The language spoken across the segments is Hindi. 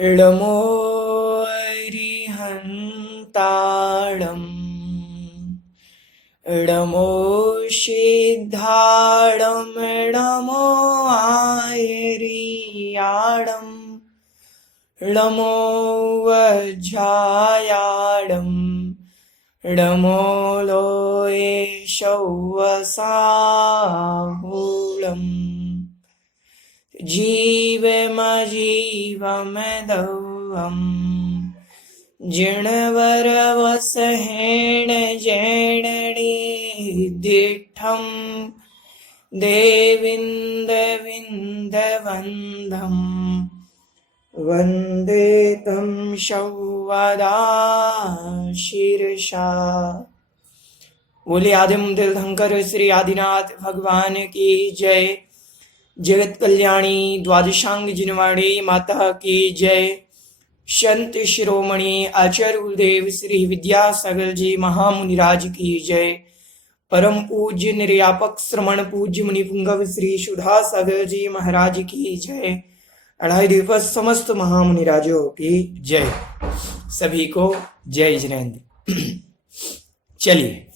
ळमो अरिहन्ताळम् ळमो सिद्धाळम् ळमो आयरियाळम् ळमो वज्रायाळम् ळमो लोयेशौवसाहूळम् जीवमजीवमदौवम् जिणवरवसहेण जेणणीदिष्ठम् देविन्दविन्दवन्दम् वन्दे तं शौवदा शीर्षा। बोले आदिम तीर्थंकर श्री आदिनाथ भगवान की जय। जगत कल्याणी द्वादशांग जिनवाणी माता की जय। संत शिरोमणि आचार्य गुरुदेव श्री विद्यासागर जी महामुनिराज की जय। परम पूज्य निर्यापक श्रमण पूज्य मुनि पुंगव श्री सुधा सागर जी महाराज की जय। अढ़ाई दिवस समस्त महामुनिराजों की जय। सभी को जय जिनेन्द्र। चलिए,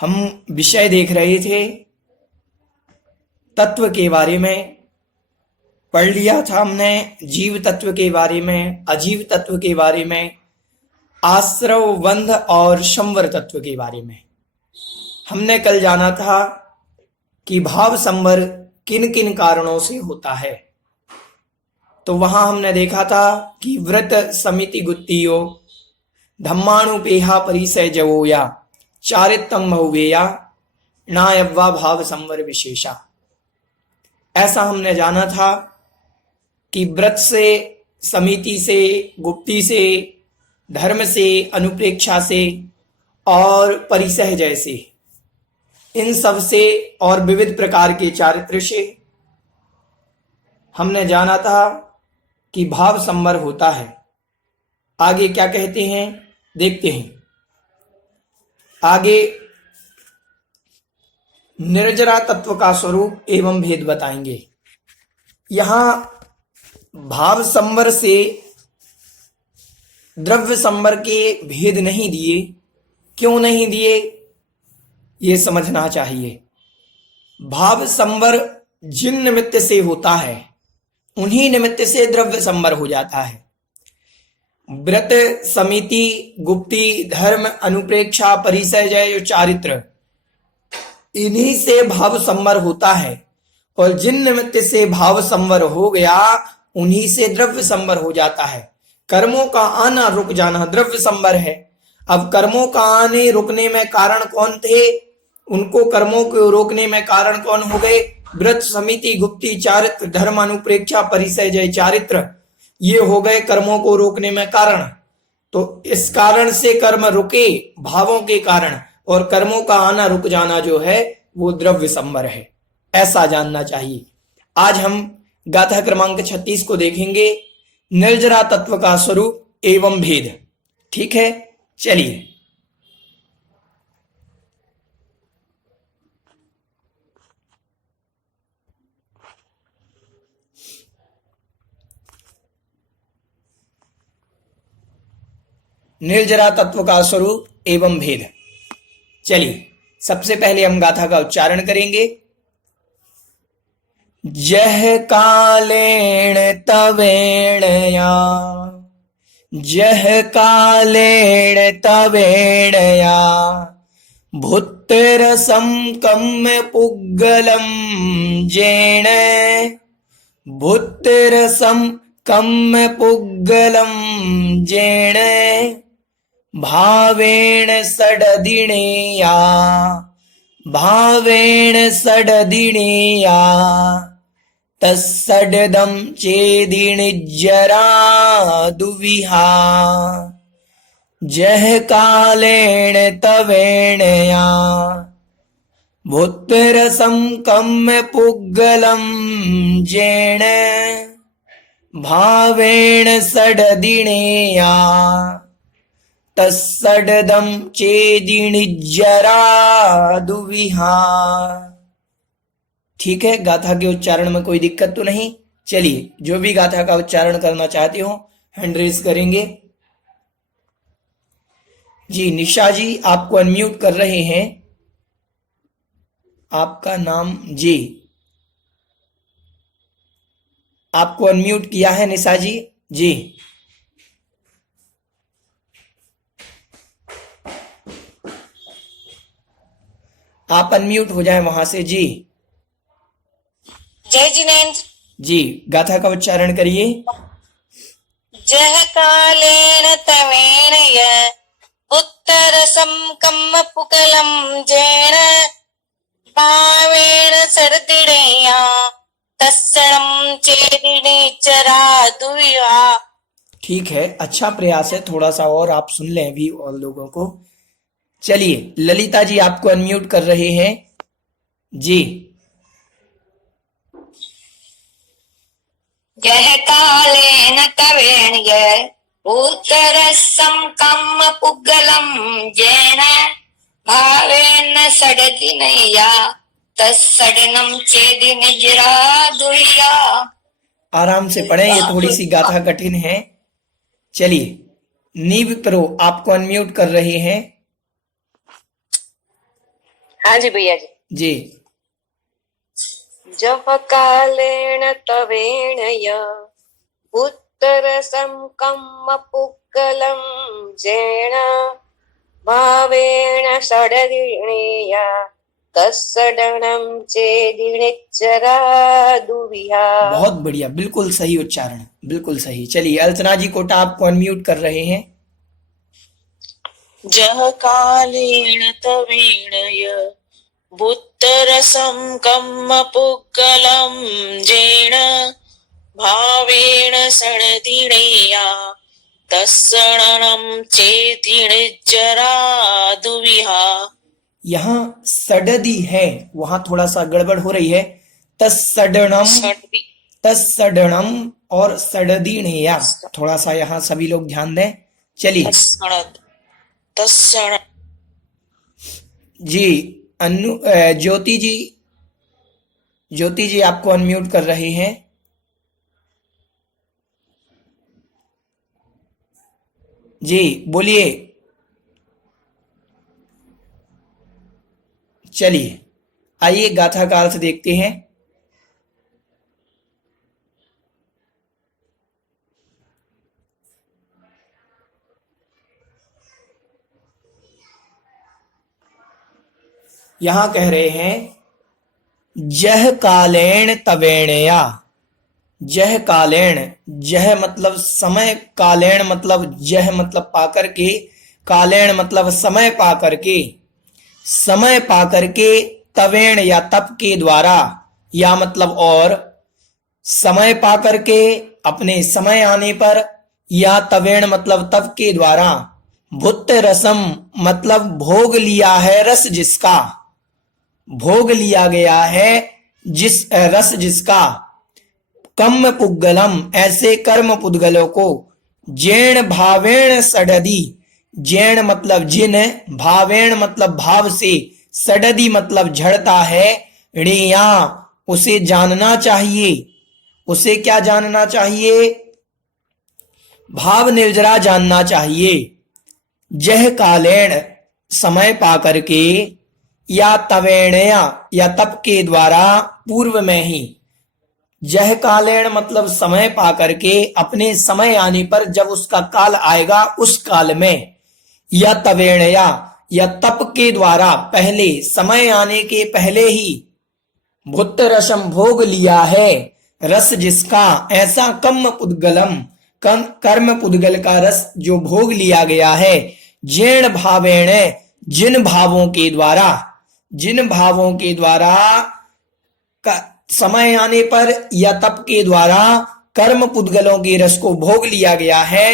हम विषय देख रहे थे तत्व के बारे में। पढ़ लिया था हमने जीव तत्व के बारे में, अजीव तत्व के बारे में, आश्रव बंध और संवर तत्व के बारे में। हमने कल जाना था कि भाव संवर किन किन कारणों से होता है। तो वहां हमने देखा था कि व्रत समिति गुत्तियो धम्मानुपेहा परिसय जवोया चारितम बहुवेया नायव्वा भाव संवर विशेषा। ऐसा हमने जाना था कि व्रत से, समिति से, गुप्ति से, धर्म से, अनुप्रेक्षा से और परिसह जैसे इन सब से और विविध प्रकार के चारित्र से हमने जाना था कि भाव संवर होता है। आगे क्या कहते हैं देखते हैं। आगे निर्जरा तत्व का स्वरूप एवं भेद बताएंगे। यहां भाव संवर से द्रव्य संवर के भेद नहीं दिए। क्यों नहीं दिए ये समझना चाहिए। भाव संवर जिन निमित्त से होता है उन्हीं निमित्त से द्रव्य संवर हो जाता है। व्रत, समिति, गुप्ति, धर्म, अनुप्रेक्षा, परिसय जय, चारित्र, इन्हीं से भाव संवर होता है। और जिन निमित्त से भाव संवर हो गया उन्हीं से द्रव्य संवर हो जाता है। कर्मों का आना रुक जाना द्रव्य संवर है। अब कर्मों का आने रुकने में कारण कौन थे? उनको कर्मों को रोकने में कारण कौन हो गए? व्रत, समिति, गुप्ति, चारित्र, धर्म, अनुप्रेक्षा, परिसय जय, चारित्र, ये हो गए कर्मों को रोकने में कारण। तो इस कारण से कर्म रुके भावों के कारण, और कर्मों का आना रुक जाना जो है वो द्रव्य संवर है। ऐसा जानना चाहिए। आज हम गाथा क्रमांक 36 को देखेंगे, निर्जरा तत्व का स्वरूप एवं भेद। ठीक है, चलिए। निर्जरा तत्व का स्वरूप एवं भेद। चलिए, सबसे पहले हम गाथा का उच्चारण करेंगे। जह कालेण तवेणया, जह कालेण तवेणया, भूत्तरसं कम्म पुग्गलं जेण, भूत्तरसं कम्म पुग्गलं जेण, भावेण सडदिणेया, भावेण सडदिणेया, तत्सडदं चेदिनिज्जरा दुविहा। जह कालेण तवेणया, भूत्तरसं कम्म पुग्गलं जेण, भावेण सडदिणेया, तत्सडदं चेदिनिज्जरा दुविहा। ठीक है, गाथा के उच्चारण में कोई दिक्कत तो नहीं। चलिए, जो भी गाथा का उच्चारण करना चाहते हो हैंड रेज करेंगे। जी निशा जी, आपको अनम्यूट कर रहे हैं। आपका नाम जी, आपको अनम्यूट किया है निशा जी। जी आप अनम्यूट हो जाएं वहां से। जी जय जिनेन्द्र। जी गाथा का उच्चारण करिए। जह कालेन तवेन य उत्तरसं कम्म पुकलं जेन भावेन सर्दिणेया तत्सणं चेदिनी चरा दुया। ठीक है, अच्छा प्रयास है, थोड़ा सा और आप सुन लें भी और लोगों को। चलिए ललिता जी, आपको अनम्यूट कर रहे हैं। जी यह कालेन तवेन य उत्तरसं कम्म पुगलं जेन भावेन सडदिनया तत्सडनं चेदिनि जरा दुया। आराम से पढ़ें, ये थोड़ी सी गाथा कठिन है। चलिए नीव प्रो, आपको अनम्यूट कर रहे हैं। हाँ जी भैया जी। जी जप कालेन तवेन य उत्तरसं कम्म पुक्कलं जेन भावेन षडदिणेया तत्सडनं चेदिनिच्चरा दुविहा। बहुत बढ़िया, बिल्कुल सही उच्चारण, बिल्कुल सही। चलिए अर्चना जी कोटा, आपको अनम्यूट कर रहे हैं। जह कालेन तवेन य उत्तरसं कम्म पुक्कलं जेन भावेन सडदिणेया तत्सणनं चेतिनिज्जरा दुविहा। यहाँ सडदी है, वहां थोड़ा सा गड़बड़ हो रही है। तत्सडणम, सडदि तत्सडणम और सडदीणेया, थोड़ा सा यहाँ सभी लोग ध्यान दें। चलिए तत्सणद तत्सण। जी ज्योति जी, ज्योति जी आपको अनम्यूट कर रहे हैं। जी बोलिए। चलिए आइए गाथा का अर्थ देखते हैं। यहां कह रहे हैं जह कालेण तवेणया। जह कालेण, जह मतलब समय, कालेण मतलब जह मतलब पाकर के, कालेण मतलब समय पाकर के, समय पाकर के, तवेण या तप के द्वारा, या मतलब और समय पाकर के, अपने समय आने पर, या तवेण मतलब तप के द्वारा, भुत्त रसम मतलब भोग लिया है रस जिसका, भोग लिया गया है जिस रस जिसका, कम्म पुद्गलम ऐसे कर्म पुद्गलों को, जैन भावेण सडदी, जैन मतलब जिन, भावेण मतलब भाव से, सडदी मतलब झड़ता है, ऋया उसे जानना चाहिए। उसे क्या जानना चाहिए? भाव निर्जरा जानना चाहिए। जह कालेण समय पाकर के, या तवेणया या तप के द्वारा, पूर्व में ही। जह कालेण मतलब समय पाकर के, अपने समय आने पर, जब उसका काल आएगा उस काल में, या तवेणया या तप के द्वारा, पहले समय आने के पहले ही, भुत्त रसम भोग लिया है रस जिसका, ऐसा कम्म पुद्गलम कर्म पुद्गल का रस जो भोग लिया गया है, जैन भावेण जिन भावों के द्वारा, जिन भावों के द्वारा समय आने पर या तप के द्वारा कर्म पुद्गलों के रस को भोग लिया गया है।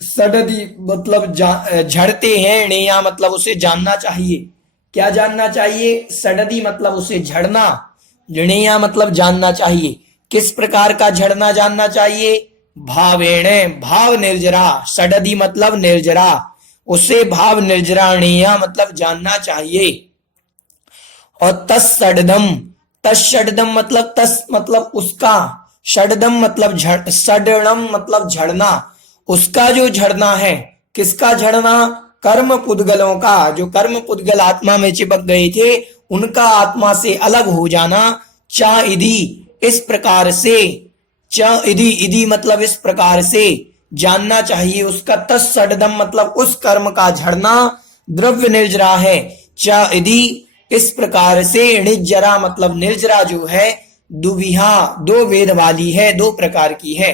सडदी मतलब झड़ते हैं, नेया मतलब उसे जानना चाहिए। क्या जानना चाहिए? सडदी मतलब उसे झड़ना, नेया मतलब जानना चाहिए। किस प्रकार का झड़ना जानना चाहिए? भावेण भाव निर्जरा, सडदी मतलब निर्जरा, उसे भाव निर्जरा, नेया मतलब जानना चाहिए। और तत्सडदम, तत्सडदम मतलब तस मतलब उसका, षडदम मतलब षडणम मतलब झड़ना, उसका जो झड़ना है, किसका झड़ना? कर्म पुद्गलों का, जो कर्म पुद्गल आत्मा में चिपक गए थे उनका आत्मा से अलग हो जाना। चा इधि इस प्रकार से, च इधि इधि मतलब इस प्रकार से जानना चाहिए उसका। तत्सडदम मतलब उस कर्म का झड़ना द्रव्य निर्जरा है। च इधि इस प्रकार से, निजरा मतलब निर्जरा जो है, दुविहा दो वेद वाली है, दो प्रकार की है।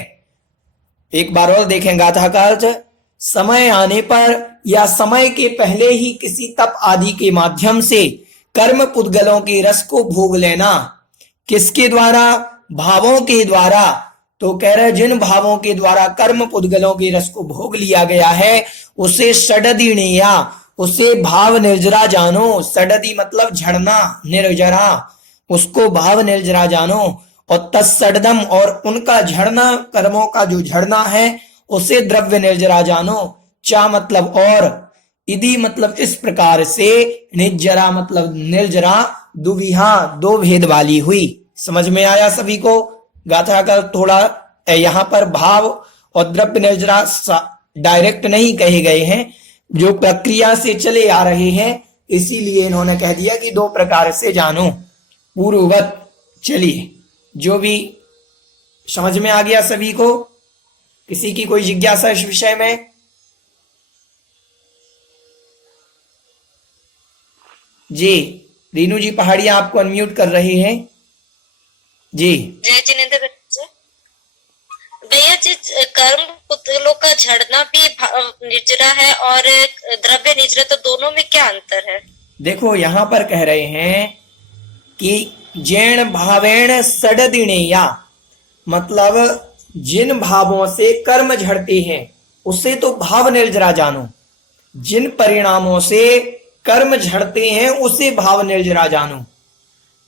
एक बार और देखें गाथा का अर्थ। समय आने पर या समय के पहले ही किसी तप आदि के माध्यम से कर्म पुद्गलों के रस को भोग लेना। किसके द्वारा? भावों के द्वारा। तो कह रहे जिन भावों के द्वारा कर्म पुद्गलों के रस को भोग लिया गया है उसे षडदिणेया, उसे भाव निर्जरा जानो। षडदि मतलब झड़ना, निर्जरा, उसको भाव निर्जरा जानो। और तत्सडदम और उनका झड़ना, कर्मों का जो झड़ना है उसे द्रव्य निर्जरा जानो। चा मतलब और, इधि मतलब इस प्रकार से, निर्जरा मतलब निर्जरा, दुविहा दो भेद वाली हुई। समझ में आया सभी को? गाथा का थोड़ा यहाँ पर भाव और द्रव्य निर्जरा डायरेक्ट नहीं कहे गए हैं, जो प्रक्रिया से चले आ रहे हैं, इसीलिए इन्होंने कह दिया कि दो प्रकार से जानो पूर्ववत। चलिए, जो भी समझ में आ गया सभी को? किसी की कोई जिज्ञासा इस विषय में? जी, रीनू जी पहाड़िया आपको अनम्यूट कर रहे हैं जी। जय जिनेंद्र भैया जी, कर्म पुतलों का झड़ना भी निर्जरा है और द्रव्य निर्जरा, तो दोनों में क्या अंतर है? देखो यहाँ पर कह रहे हैं कि जैन भावेण सडदिणेया, मतलब जिन भावों से कर्म झड़ते हैं उसे तो भाव निर्जरा जानो। जिन परिणामों से कर्म झड़ते हैं उसे भाव निर्जरा जानो।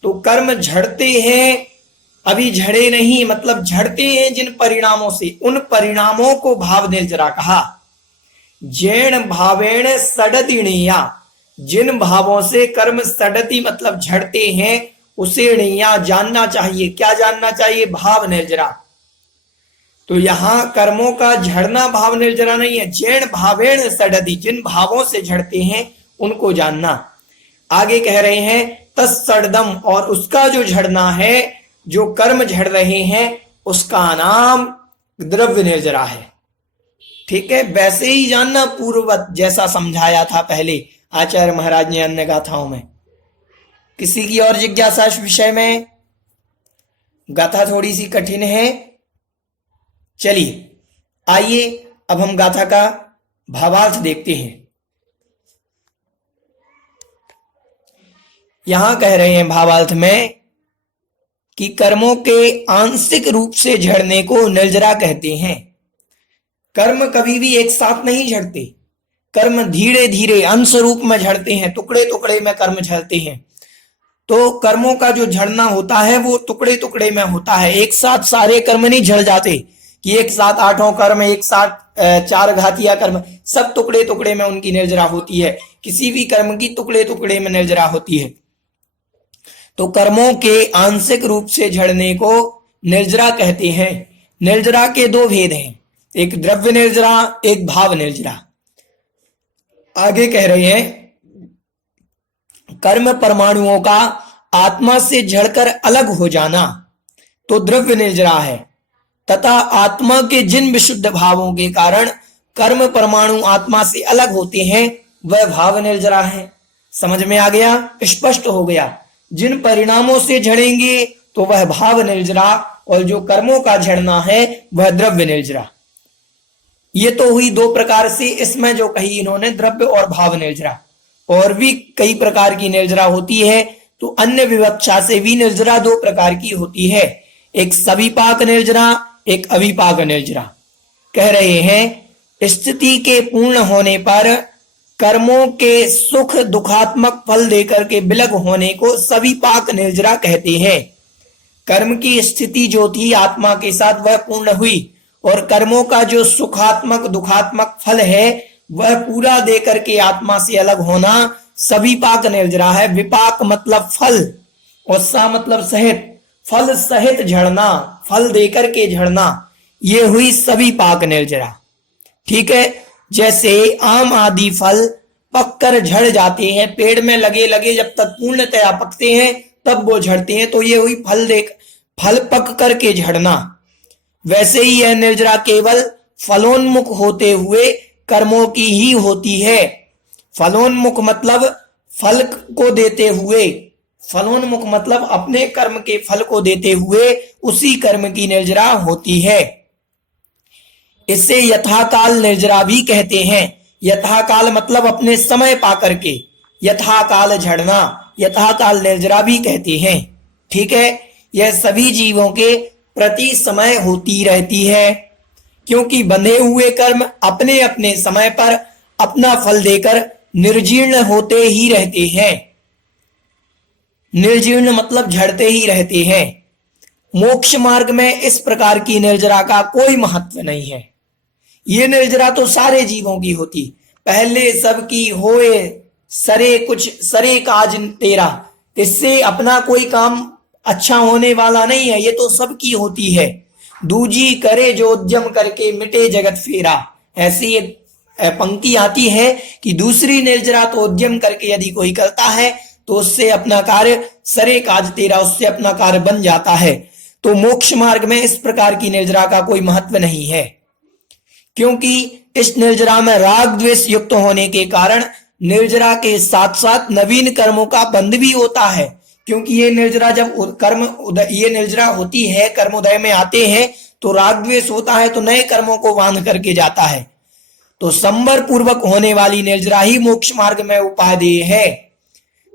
तो कर्म झड़ते हैं, अभी झड़े नहीं, मतलब झड़ते हैं जिन परिणामों से, उन परिणामों को भाव निर्जरा कहा। जैन भावेण सडदिणेया, जिन भावों से कर्म सडति मतलब झड़ते हैं उसे णेया जानना चाहिए। क्या जानना चाहिए? भाव निर्जरा। तो यहां कर्मों का झड़ना भाव निर्जरा नहीं है। जैन भावेण सडति, जिन भावों से झड़ते हैं उनको जानना। आगे कह रहे हैं तत्सडदम, और उसका जो झड़ना है, जो कर्म झड़ रहे हैं, उसका नाम द्रव्य निर्जरा है। ठीक है, वैसे ही जानना पूर्ववत, जैसा समझाया था पहले आचार्य महाराज ने अन्य गाथाओं में। किसी की और जिज्ञासा इस विषय में? गाथा थोड़ी सी कठिन है। चलिए, आइए अब हम गाथा का भावार्थ देखते हैं। यहां कह रहे हैं भावार्थ में कि कर्मों के आंशिक रूप से झड़ने को निर्जरा कहते हैं। कर्म कभी भी एक साथ नहीं झड़ते, कर्म धीरे धीरे अंश रूप में झड़ते हैं, टुकड़े टुकड़े में कर्म झड़ते हैं। तो कर्मों का जो झड़ना होता है वो टुकड़े टुकड़े में होता है, एक साथ सारे कर्म नहीं झड़ जाते कि एक साथ आठों कर्म, एक साथ चार घातिया कर्म, सब टुकड़े टुकड़े में उनकी निर्जरा होती है। किसी भी कर्म की टुकड़े टुकड़े में निर्जरा होती है। तो कर्मों के आंशिक रूप से झड़ने को निर्जरा कहते हैं। निर्जरा के दो भेद हैं, एक द्रव्य निर्जरा, एक भाव निर्जरा। आगे कह रहे हैं कर्म परमाणुओं का आत्मा से झड़कर अलग हो जाना तो द्रव्य निर्जरा है, तथा आत्मा के जिन विशुद्ध भावों के कारण कर्म परमाणु आत्मा से अलग होते हैं वह भाव निर्जरा है। समझ में आ गया? स्पष्ट हो गया। जिन परिणामों से झड़ेंगे तो वह भाव निर्जरा, और जो कर्मों का झड़ना है वह द्रव्य निर्जरा। ये तो हुई दो प्रकार से, इसमें जो कही इन्होंने द्रव्य और भाव निर्जरा। और भी कई प्रकार की निर्जरा होती है, तो अन्य विवक्षा से भी निर्जरा दो प्रकार की होती है, एक सविपाक निर्जरा, एक अविपाक निर्जरा। कह रहे हैं स्थिति के पूर्ण होने पर कर्मों के सुख दुखात्मक फल देकर के विलग होने को सविपाक निर्जरा कहते हैं। कर्म की स्थिति जो थी आत्मा के साथ वह पूर्ण हुई, और कर्मों का जो सुखात्मक दुखात्मक फल है वह पूरा देकर के आत्मा से अलग होना सविपाक निर्जरा है। विपाक मतलब फल, और सा मतलब सहित, फल सहित झड़ना, फल देकर के झड़ना, ये हुई सभी पाक निर्जरा। ठीक है, जैसे आम आदि फल पककर झड़ जाते हैं, पेड़ में लगे लगे जब तक पूर्णतया पकते हैं तब वो झड़ते हैं, तो ये हुई फल पक करके झड़ना। वैसे ही यह निर्जरा केवल फलोन्मुख होते हुए कर्मों की ही होती है। फलोन्मुख मतलब फल को देते हुए, फलोन्मुख मतलब अपने कर्म के फल को देते हुए उसी कर्म की निर्जरा होती है। इसे यथाकाल निर्जरा भी कहते हैं। यथाकाल मतलब अपने समय पाकर के, यथाकाल झड़ना, यथाकाल निर्जरा भी कहते हैं। ठीक है, यह सभी जीवों के प्रति समय होती रहती है, क्योंकि बंधे हुए कर्म अपने अपने समय पर अपना फल देकर निर्जीर्ण होते ही रहते हैं। निर्जीर्ण मतलब झड़ते ही रहते हैं। मोक्ष मार्ग में इस प्रकार की निर्जरा का कोई महत्व नहीं है। ये निर्जरा तो सारे जीवों की होती, पहले सबकी होए सरे कुछ सरे काज तेरा, इससे अपना कोई काम अच्छा होने वाला नहीं है, ये तो सबकी होती है। दूजी करे जो उद्यम करके मिटे जगत फेरा, ऐसी एक पंक्ति आती है कि दूसरी निर्जरा तो उद्यम करके यदि कोई करता है तो उससे अपना कार्य सरे काज तेरा, उससे अपना कार्य बन जाता है। तो मोक्ष मार्ग में इस प्रकार की निर्जरा का कोई महत्व नहीं है, क्योंकि इस निर्जरा में राग द्वेष युक्त होने के कारण निर्जरा के साथ साथ नवीन कर्मों का बंध भी होता है। क्योंकि ये निर्जरा जब ये निर्जरा होती है, कर्मोदय में आते हैं तो राग द्वेष होता है, तो नए कर्मों को बांध करके जाता है। तो संवर पूर्वक होने वाली निर्जरा ही मोक्ष मार्ग में उपादेय है।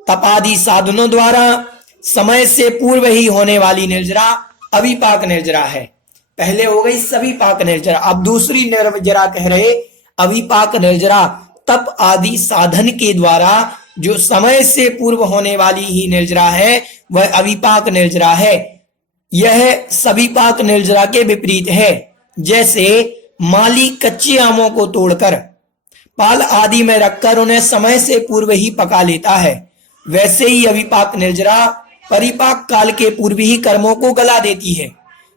तपादि साधनों द्वारा समय से पूर्व ही होने वाली निर्जरा अविपाक निर्जरा है। पहले हो गई सभी पाक निर्जरा, अब दूसरी निर्जरा कह रहे अविपाक निर्जरा। तप आदि साधन के द्वारा जो समय से पूर्व होने वाली ही निर्जरा है वह अविपाक निर्जरा है। यह सभी पाक निर्जरा के विपरीत है। जैसे माली कच्चे आमों को तोड़कर पाल आदि में रखकर उन्हें समय से पूर्व ही पका लेता है, वैसे ही अविपाक निर्जरा परिपाक काल के पूर्व ही कर्मों को गला देती है।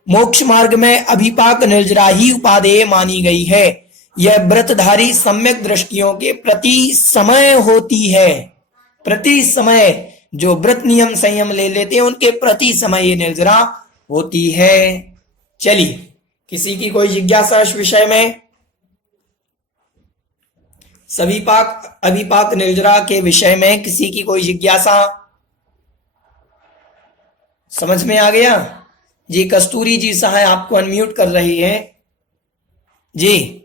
मोक्ष मार्ग में अभिपाक निर्जरा ही उपादेय मानी गई है। यह व्रतधारी सम्यक दृष्टियों के प्रति समय होती है। प्रति समय जो व्रत नियम संयम ले लेते हैं उनके प्रति समय ये निर्जरा होती है। चलिए, किसी की कोई जिज्ञासा इस विषय में? सभी पाक अभिपाक निर्जरा के विषय में किसी की कोई जिज्ञासा? समझ में आ गया जी? कस्तूरी जी सहाय आपको अनम्यूट कर रही है जी।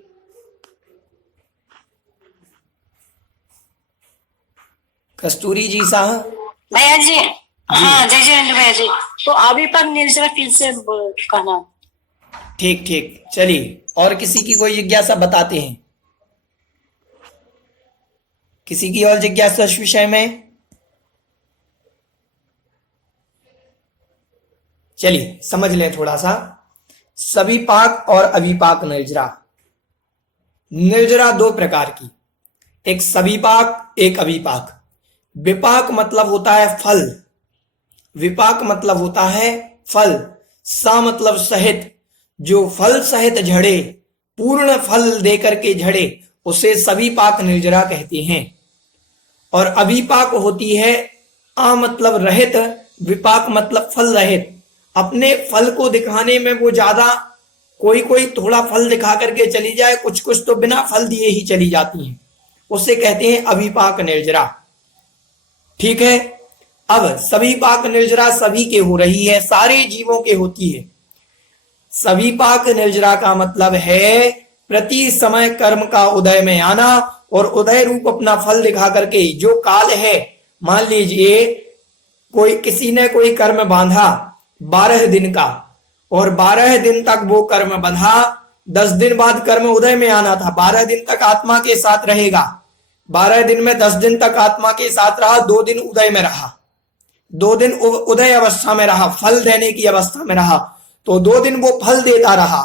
कस्तूरी जी साहब। भैया जी, हाँ जय जय भैया जी। तो अभिपाक निर्जरा फिर से कहना। ठीक ठीक, चलिए, और किसी की कोई जिज्ञासा बताते हैं? किसी की और जिज्ञासा इस विषय में? चलिए समझ लें थोड़ा सा। सभी पाक और अभिपाक निर्जरा। निर्जरा दो प्रकार की, एक सभी पाक, एक अभिपाक। विपाक मतलब होता है फल, विपाक मतलब होता है फल। सा मतलब सहित, जो फल सहित झड़े, पूर्ण फल देकर के झड़े, उसे सभी पाक निर्जरा कहते हैं। और अभिपाक होती है आ मतलब रहित, विपाक मतलब फल रहित। अपने फल को दिखाने में वो ज्यादा, कोई थोड़ा फल दिखा करके चली जाए, कुछ कुछ तो बिना फल दिए ही चली जाती हैं, उसे कहते हैं अभिपाक निर्जरा। ठीक है, अब सभी पाक निर्जरा सभी के हो रही है, सारे जीवों के होती है। सभी पाक निर्जरा का मतलब है प्रति समय कर्म का उदय में आना और उदय रूप अपना फल दिखा करके, जो काल है, मान लीजिए किसी ने कोई कर्म बांधा 12 दिन का, और 12 दिन तक वो कर्म बंधा, 10 दिन बाद कर्म उदय में आना था। 12 दिन तक आत्मा के साथ रहेगा, 12 दिन में 10 दिन तक आत्मा के साथ रहा, 2 दिन उदय में रहा, 2 दिन उदय अवस्था में रहा, फल देने की अवस्था में रहा, तो 2 दिन वो फल देता रहा,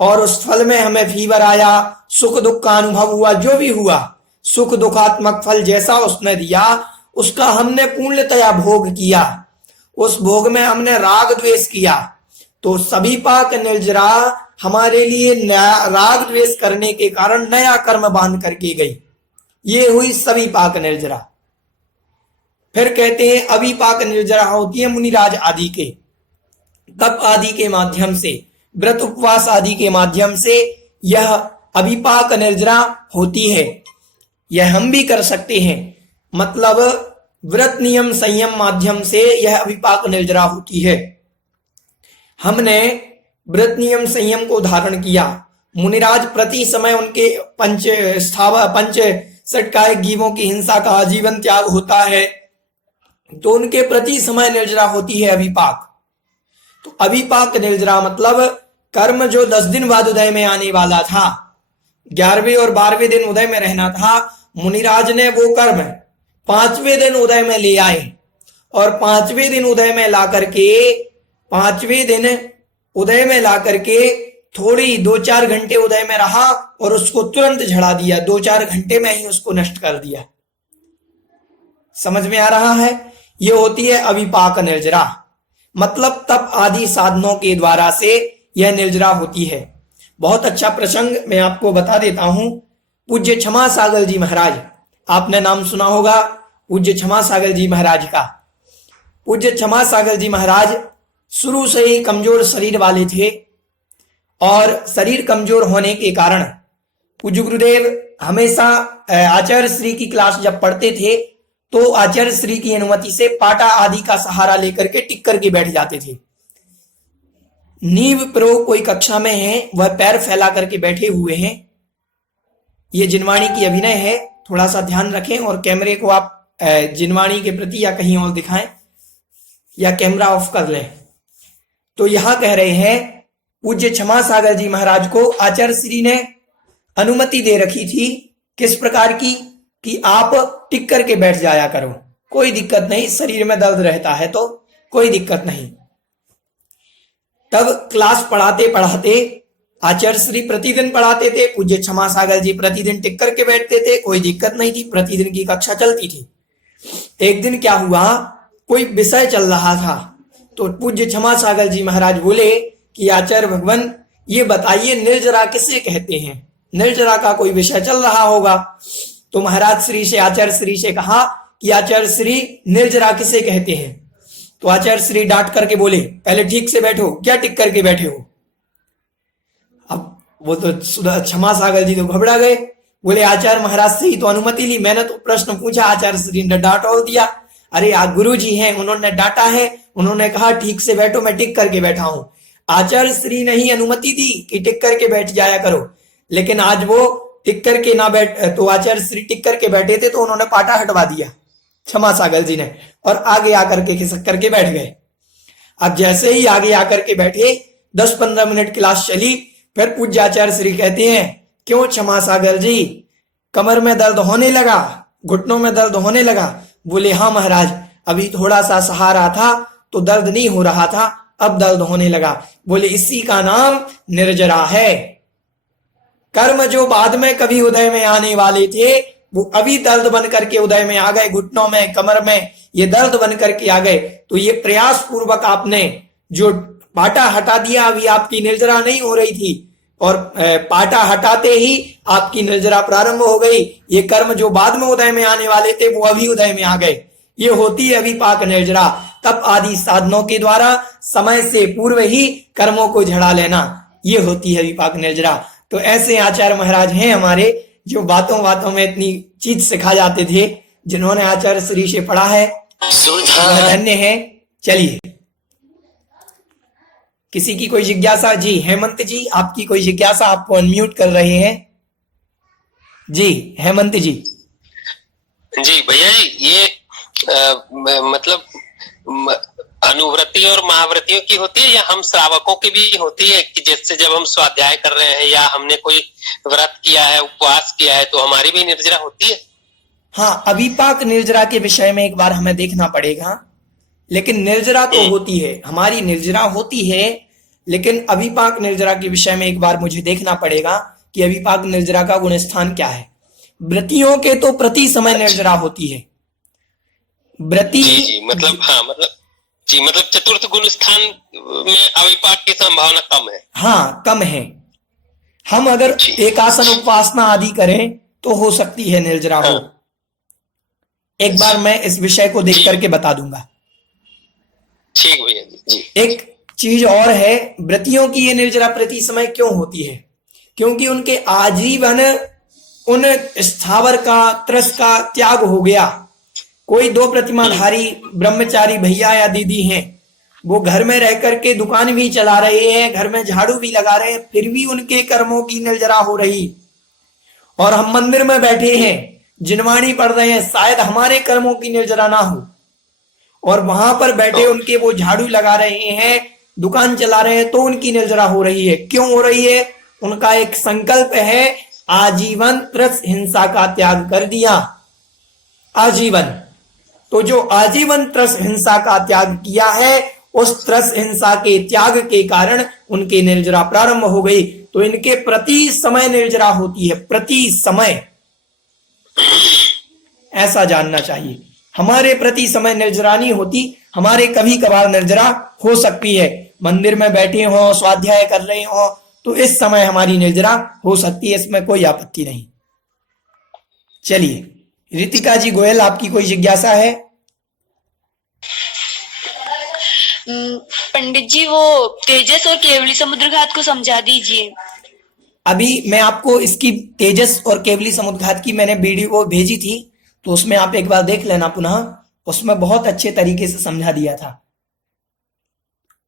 और उस फल में हमें फीवर आया, सुख दुख का अनुभव हुआ, जो भी हुआ सुख दुखात्मक फल जैसा उसने दिया, उसका हमने पूर्णतया भोग किया। उस भोग में हमने राग द्वेष किया, तो सभी पाक निर्जरा हमारे लिए नया राग द्वेष करने के कारण नया कर्म बांध करके गई। ये हुई सभी पाक निर्जरा। फिर कहते हैं अविपाक निर्जरा होती है मुनिराज आदि के, तप आदि के माध्यम से, व्रत उपवास आदि के माध्यम से यह अविपाक निर्जरा होती है। यह हम भी कर सकते हैं, मतलब व्रत नियम संयम माध्यम से यह अविपाक निर्जरा होती है। हमने व्रत नियम संयम को धारण किया। मुनिराज प्रति समय उनके पंच सटकाय जीवों की हिंसा का आजीवन त्याग होता है, तो उनके प्रति समय निर्जरा होती है अविपाक। तो अविपाक निर्जरा मतलब कर्म जो 10 दिन बाद उदय में आने वाला था, 11वें और 12वें दिन उदय में रहना था, मुनिराज ने वो कर्म 5वें दिन उदय में ले आए और 5वें दिन उदय में ला करके 5वें दिन उदय में ला करके थोड़ी 2-4 घंटे उदय में रहा और उसको तुरंत झड़ा दिया, 2-4 घंटे में ही उसको नष्ट कर दिया। समझ में आ रहा है? ये होती है अविपाक निर्जरा, मतलब तप आदि साधनों के द्वारा से यह निर्जरा होती है। बहुत अच्छा प्रसंग मैं आपको बता देता हूं। पूज्य क्षमा सागर जी महाराज, आपने नाम सुना होगा पूज्य क्षमा सागर जी महाराज का। पूज्य क्षमा सागर जी महाराज शुरू से ही कमजोर शरीर वाले थे और शरीर कमजोर होने के कारण पूज्य गुरुदेव हमेशा आचार्य श्री की क्लास जब पढ़ते थे तो आचार्य श्री की अनुमति से पाटा आदि का सहारा लेकर के टिक करके बैठ जाते थे। नींव प्रो कोई कक्षा में है, वह पैर फैला करके बैठे हुए हैं। ये जिनवाणी की अभिनय है, थोड़ा सा ध्यान रखें और कैमरे को आप जिनवाणी के प्रति या कहीं और दिखाएं या कैमरा ऑफ कर लें। तो यहां कह रहे हैं पूज्य क्षमा सागर जी महाराज को आचार्य श्री ने अनुमति दे रखी थी, किस प्रकार की, कि आप टिक करके बैठ जाया करो, कोई दिक्कत नहीं, शरीर में दर्द रहता है तो कोई दिक्कत नहीं। तब क्लास पढ़ाते पढ़ाते आचार्य श्री प्रतिदिन पढ़ाते थे, पूज्य क्षमा सागर जी प्रतिदिन टिक करके बैठते थे, कोई दिक्कत नहीं थी, प्रतिदिन की कक्षा चलती थी। एक दिन क्या हुआ, कोई विषय चल रहा था तो पूज्य क्षमा सागर जी महाराज बोले कि आचार्य भगवान ये बताइए निर्जरा किसे कहते हैं, निर्जरा का कोई विषय चल रहा होगा। तो महाराज श्री से आचार्य श्री से कहा कि आचार्य श्री निर्जरा किसे कहते हैं। तो आचार्य श्री डांट करके बोले पहले ठीक से बैठो, क्या टिक करके बैठे हो। अब वो तो क्षमा सागर जी तो घबरा गए, बोले आचार्य महाराज से ही तो अनुमति ली, मैंने तो प्रश्न पूछा, आचार्य श्री ने डांट और दिया। अरे गुरु जी हैं, उन्होंने डांटा है, उन्होंने कहा ठीक से बैठो, मैं टिक करके बैठा हूं। आचार्य श्री ने ही अनुमति दी कि टिक करके बैठ जाया करो, लेकिन आज वो टिक करके ना बैठ, तो आचार्य श्री टिक करके बैठे थे तो उन्होंने पाटा हटवा दिया क्षमा सागर जी ने और आगे आकर के खिसक करके बैठ गए। अब जैसे ही आगे आकर के बैठे 10-15 मिनट क्लास चली, फिर पूज्य आचार्य श्री कहते हैं क्यों क्षमा सागर जी, कमर में दर्द होने लगा, घुटनों में दर्द होने लगा। बोले हाँ महाराज, अभी थोड़ा सा सहारा था तो दर्द नहीं हो रहा था, अब दर्द होने लगा। बोले इसी का नाम निर्जरा है। कर्म जो बाद में कभी उदय में आने वाले थे वो अभी दर्द बन करके उदय में आ गए, घुटनों में कमर में ये दर्द बन करके आ गए। तो ये प्रयास पूर्वक आपने जो पाटा हटा दिया, अभी आपकी निर्जरा नहीं हो रही थी और पाटा हटाते ही आपकी निर्जरा प्रारंभ हो गई। ये कर्म जो बाद में उदय में आने वाले थे वो अभी उदय में आ गए। ये होती है अविपाक निर्जरा, तप आदि साधनों के द्वारा समय से पूर्व ही कर्मों को झड़ा लेना, ये होती है अविपाक निर्जरा। तो ऐसे आचार्य महाराज हैं हमारे जो बातों बातों में इतनी चीज सिखा जाते थे, जिन्होंने आचार्य श्री से पढ़ा है, धन्य है। चलिए किसी की कोई जिज्ञासा? जी हेमंत जी, आपकी कोई जिज्ञासा, आपको अनम्यूट कर रहे हैं जी हेमंत जी। जी भैया जी, ये मतलब अनुव्रति और महाव्रतियों की होती है या हम श्रावकों की भी होती है कि जैसे जब हम स्वाध्याय कर रहे हैं या हमने कोई व्रत किया है, उपवास किया है, तो हमारी भी निर्जरा होती है? हाँ, अविपाक निर्जरा के विषय में एक बार हमें देखना पड़ेगा, लेकिन निर्जरा तो होती है, हमारी निर्जरा होती है, लेकिन अविपाक निर्जरा के विषय में एक बार मुझे देखना पड़ेगा कि अविपाक निर्जरा का गुण स्थान क्या है। व्रतियों के तो प्रति समय निर्जरा होती है। व्रति जी, मतलब हाँ, मतलब जी, मतलब चतुर्थ गुण स्थान में अविपाक की संभावना कम है। हाँ, कम है। हम अगर जी। एकासन उपासना आदि करें तो हो सकती है निर्जरा हो। हाँ। एक बार मैं इस विषय को देख जी। करके बता दूंगा। ठीक भैया जी। जी। एक चीज और है, व्रतियों की ये निर्जरा प्रति समय क्यों होती है? क्योंकि उनके आजीवन उन स्थावर का त्रस का त्याग हो गया। कोई दो प्रतिमाधारी ब्रह्मचारी भैया या दीदी हैं, वो घर में रह करके दुकान भी चला रहे हैं, घर में झाड़ू भी लगा रहे हैं, फिर भी उनके कर्मों की निर्जरा हो रही। और हम मंदिर में बैठे हैं, जिनवाणी पढ़ रहे हैं, शायद हमारे कर्मों की निर्जरा ना हो, और वहां पर बैठे उनके वो झाड़ू लगा रहे हैं, दुकान चला रहे हैं, तो उनकी निर्जरा हो रही है। क्यों हो रही है? उनका एक संकल्प है, आजीवन त्रस हिंसा का त्याग कर दिया। आजीवन, तो जो आजीवन त्रस हिंसा का त्याग किया है, उस त्रस हिंसा के त्याग के कारण उनकी निर्जरा प्रारंभ हो गई। तो इनके प्रति समय निर्जरा होती है, प्रति समय, ऐसा जानना चाहिए। हमारे प्रति समय निर्जरा नहीं होती, हमारे कभी कभार निर्जरा हो सकती है। मंदिर में बैठे हो, स्वाध्याय कर रहे हो, तो इस समय हमारी निर्जरा हो सकती है, इसमें कोई आपत्ति नहीं। चलिए, रितिका जी गोयल, आपकी कोई जिज्ञासा है? पंडित जी, वो तेजस और केवली समुद्र घात को समझा दीजिए। अभी मैं आपको इसकी तेजस और केवली समुद्र घात की मैंने वीडियो भेजी थी, तो उसमें आप एक बार देख लेना पुनः, उसमें बहुत अच्छे तरीके से समझा दिया था।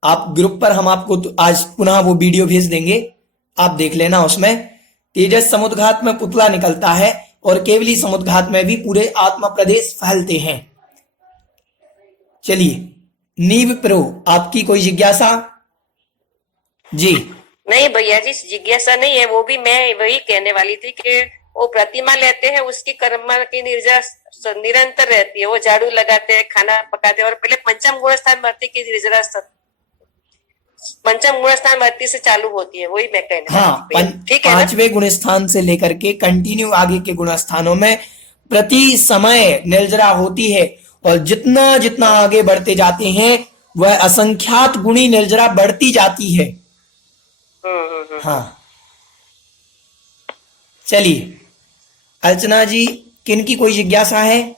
आप ग्रुप पर हम आपको तो आज पुनः वो वीडियो भेज देंगे, आप देख लेना। उसमें तेजस समुद्र घात में पुतला निकलता है और केवली समुद्र घात में भी पूरे आत्मा प्रदेश फैलते हैं। चलिए, नीव प्रो, आपकी कोई जिज्ञासा? जी। नहीं भैया जी, जिज्ञासा नहीं है, वो भी मैं वही कहने वाली थी कि वो प्रतिमा लेते हैं, उसकी कर्म की निर्जरा निरंतर रहती है। वो झाड़ू लगाते हैं, खाना पकाते हैं, और पहले पंचम गुण स्थान भर्ती की निर्जरा पंचम गुण स्थान भर्ती से चालू होती है, वही मैं कहने हाँ, वाली थी। ठीक है ना? 5वें गुण स्थान से लेकर के कंटिन्यू आगे के गुण स्थानों में प्रति समय निर्जरा होती है, और जितना जितना आगे बढ़ते जाते हैं वह असंख्यात गुणी निर्जरा बढ़ती जाती है। हाँ, चलिए, अर्चना जी, किन की कोई जिज्ञासा है?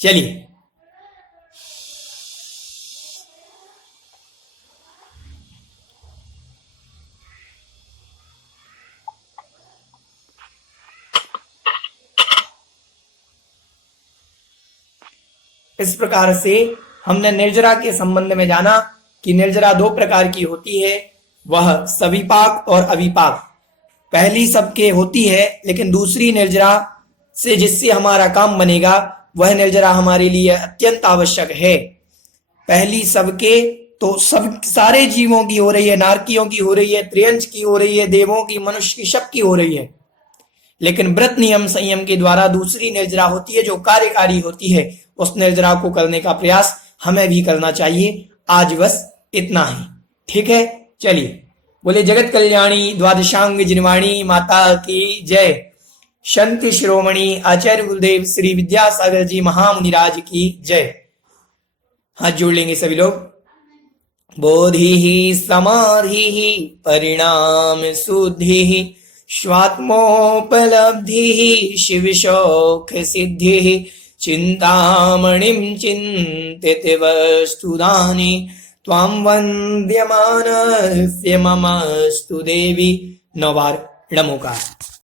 चलिए, इस प्रकार से हमने निर्जरा के संबंध में जाना कि निर्जरा दो प्रकार की होती है, वह सविपाक और अविपाक। पहली सबके होती है, लेकिन दूसरी निर्जरा से जिससे हमारा काम बनेगा, वह निर्जरा हमारे लिए अत्यंत आवश्यक है। पहली सबके तो सब सारे जीवों की हो रही है, नारकियों की हो रही है, त्रियंच की हो रही है, देवों की, मनुष्य की, सबकी हो रही है। लेकिन व्रत नियम संयम के द्वारा दूसरी निर्जरा होती है, जो कार्यकारी होती है। उस निर्जरा को करने का प्रयास हमें भी करना चाहिए। आज बस इतना ही, ठीक है? चलिए, बोले जगत कल्याणी द्वादशांग जिनवाणी माता की जय। संत शिरोमणि आचार्य गुरुदेव श्री विद्यासागर जी महामुनिराज की जय। हाथ जोड़ लेंगे सभी लोग। बोधि समाधि परिणाम शुद्धि स्वात्मोपलब्धि शिव शौख सिद्धि चिंतामणिं चिंतित वस्तुदानि त्वां वन्द्यमानस्य ममस्तु देवी। 9 बार नमोकार।